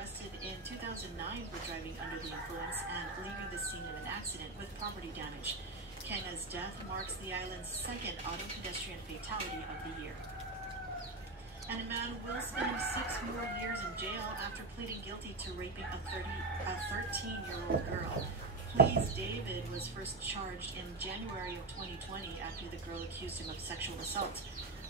arrested in 2009 for driving under the influence and leaving the scene of an accident with property damage. Kenga's death marks the island's second auto pedestrian fatality of the year. And a man will spend 6 more years in jail after pleading guilty to raping a 13-year-old girl. Please David was first charged in January of 2020 after the girl accused him of sexual assault.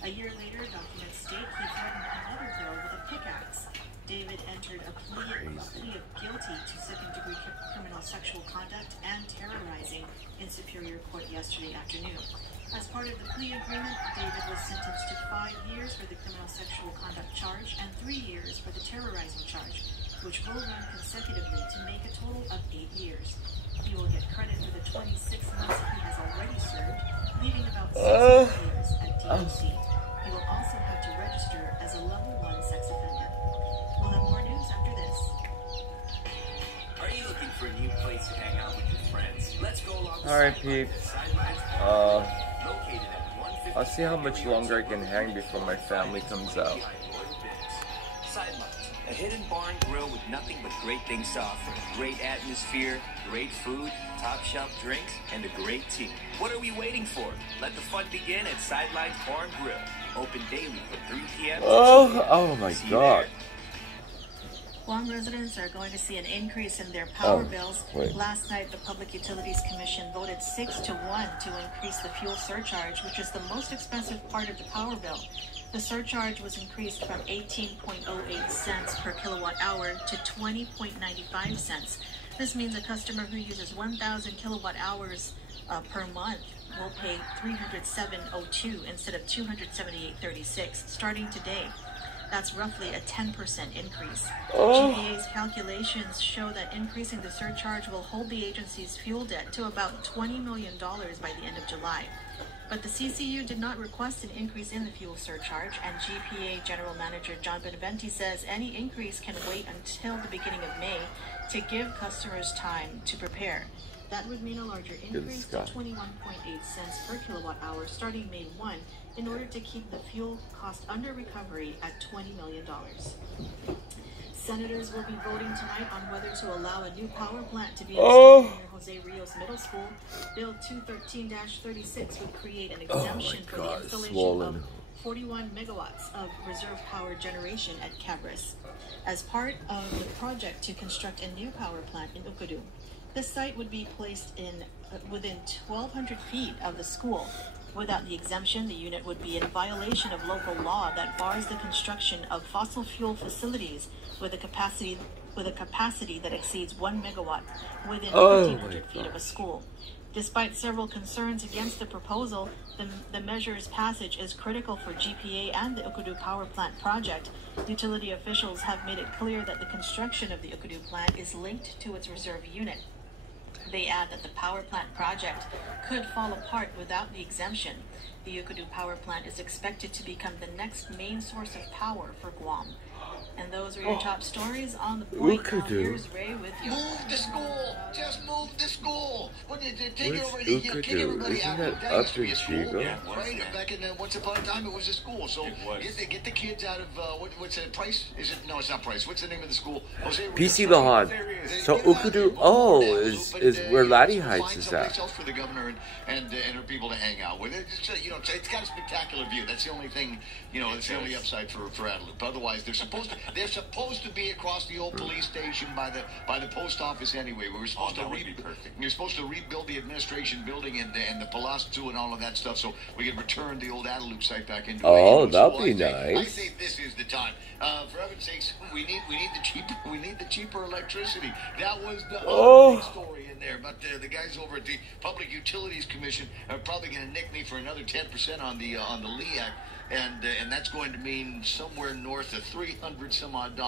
A year later, documents state he threatened another girl with a pickaxe. David entered a plea of guilty to second-degree criminal sexual conduct and terrorizing in Superior Court yesterday afternoon. As part of the plea agreement, David was sentenced to 5 years for the criminal sexual conduct charge and 3 years for the terrorizing charge, which will run consecutively to make a total of 8 years. He will get credit for the 26 months he has already served, leaving about 6 years at DOC. He will also have to register as a level 1 sex offender. We'll have more news after this. Are you looking for a new place to hang out with your friends? Let's go along the Alright, peeps. I'll see how much longer I can hang before my family comes out. Sidelines, a hidden barn grill with nothing but great things to offer. Great atmosphere, great food, top shelf drinks, and a great team. What are we waiting for? Let the fun begin at Sidelines Barn Grill. Open daily from 3 p.m. Oh my God. Guam residents are going to see an increase in their power bills. Last night, the Public Utilities Commission voted 6-1 to increase the fuel surcharge, which is the most expensive part of the power bill. The surcharge was increased from 18.08 cents per kilowatt hour to 20.95 cents. This means a customer who uses 1,000 kilowatt hours per month will pay $307.02 instead of $278.36 starting today. That's roughly a 10% increase. GPA's calculations show that increasing the surcharge will hold the agency's fuel debt to about $20 million by the end of July. But the CCU did not request an increase in the fuel surcharge, and GPA General Manager John Beneventi says any increase can wait until the beginning of May to give customers time to prepare. That would mean a larger increase to 21.8 cents per kilowatt hour starting May 1 in order to keep the fuel cost under recovery at $20 million. Senators will be voting tonight on whether to allow a new power plant to be installed near Jose Rios Middle School. Bill 213-36 would create an exemption for the installation of 41 megawatts of reserve power generation at Cabris as part of the project to construct a new power plant in Ukudu. The site would be placed within 1,200 feet of the school. Without the exemption, the unit would be in violation of local law that bars the construction of fossil fuel facilities with a capacity that exceeds 1 megawatt within 1,500 feet of a school. Despite several concerns against the proposal, the measure's passage is critical for GPA and the Ukudu power plant project. Utility officials have made it clear that the construction of the Ukudu plant is linked to its reserve unit. They add that the power plant project could fall apart without the exemption. The Ukudu power plant is expected to become the next main source of power for Guam. And those are your top stories on the point. Here's Ray with you. Move the school! Just move the school! When you take it over, you kick everybody out. Isn't that up in Chico? Right, back in once upon a time it was a school. So get the kids out of what's it, Price? Is it? No, it's not Price. What's the name of the school? PC Lahan. So Ukudu, is where Laddie Heights is at. For the governor and her people to hang out with. It's got a spectacular view. That's the only thing. It's the only upside for Adelup. Otherwise, they're supposed to be across the old police station by the post office anyway. You're supposed to rebuild the administration building and the Palazzo and all of that stuff, so we can return the old Adelup site back into. That'd be nice. I think this is the time. For heaven's sakes, we need the cheaper electricity. That was the big story in there. But the guys over at the Public Utilities Commission are probably going to nick me for another 10% on the LEAC. And that's going to mean somewhere north of $300 some odd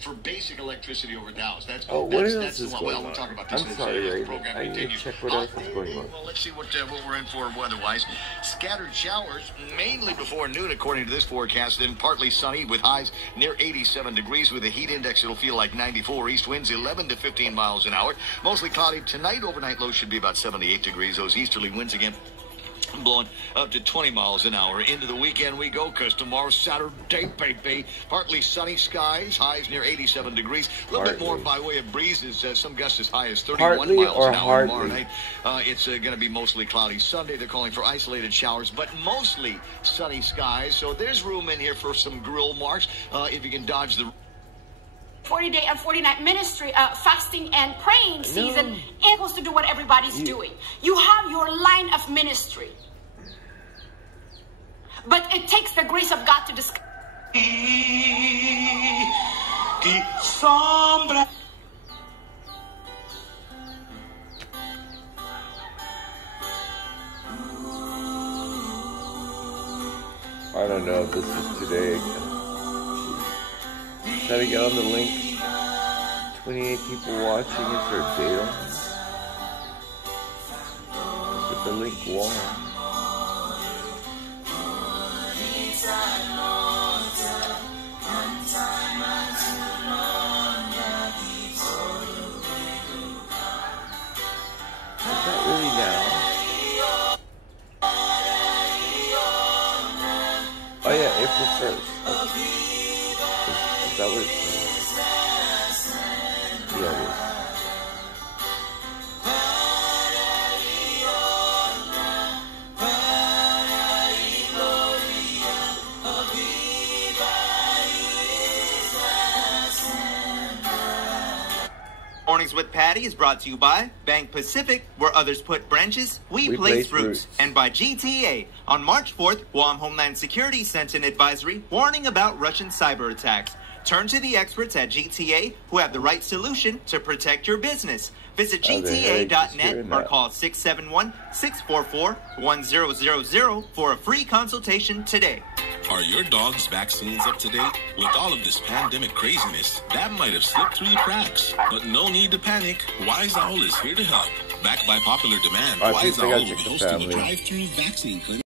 for basic electricity over the house. What else is going on? We'll talk about this I'm sorry, as the program I need to continues. check what else is going on. Well, let's see what we're in for weather-wise. Scattered showers, mainly before noon, according to this forecast. Then partly sunny with highs near 87 degrees. With a heat index, it'll feel like 94. East winds 11 to 15 miles an hour. Mostly cloudy tonight. Overnight low should be about 78 degrees. Those easterly winds again blowing up to 20 miles an hour. Into the weekend we go, because tomorrow's Saturday, baby. Partly sunny skies, highs near 87 degrees. A little bit more by way of breezes, some gusts as high as 31 miles an hour tomorrow night. It's going to be mostly cloudy. Sunday they're calling for isolated showers, but mostly sunny skies. So there's room in here for some grill marks if you can dodge the 40-day and 40-night ministry, fasting and praying season, ain't supposed to do what everybody's doing. You have your line of ministry. But it takes the grace of God to discover. I don't know if this is today again. Try to get on the link. 28 people watching. Is there a date on this? Is the link long? Is that really now? Oh yeah, April 1st. Is that what it says? Yeah, it is. Mornings with Patty is brought to you by Bank Pacific, where others put branches, we place roots. And by GTA. On March 4th, Guam Homeland Security sent an advisory warning about Russian cyber attacks. Turn to the experts at GTA who have the right solution to protect your business. Visit GTA.net or call 671-644-1000 for a free consultation today. Are your dog's vaccines up to date? With all of this pandemic craziness, that might have slipped through the cracks. But no need to panic. Wise Owl is here to help. Backed by popular demand, Wise Owl will be hosting a drive-through vaccine clinic.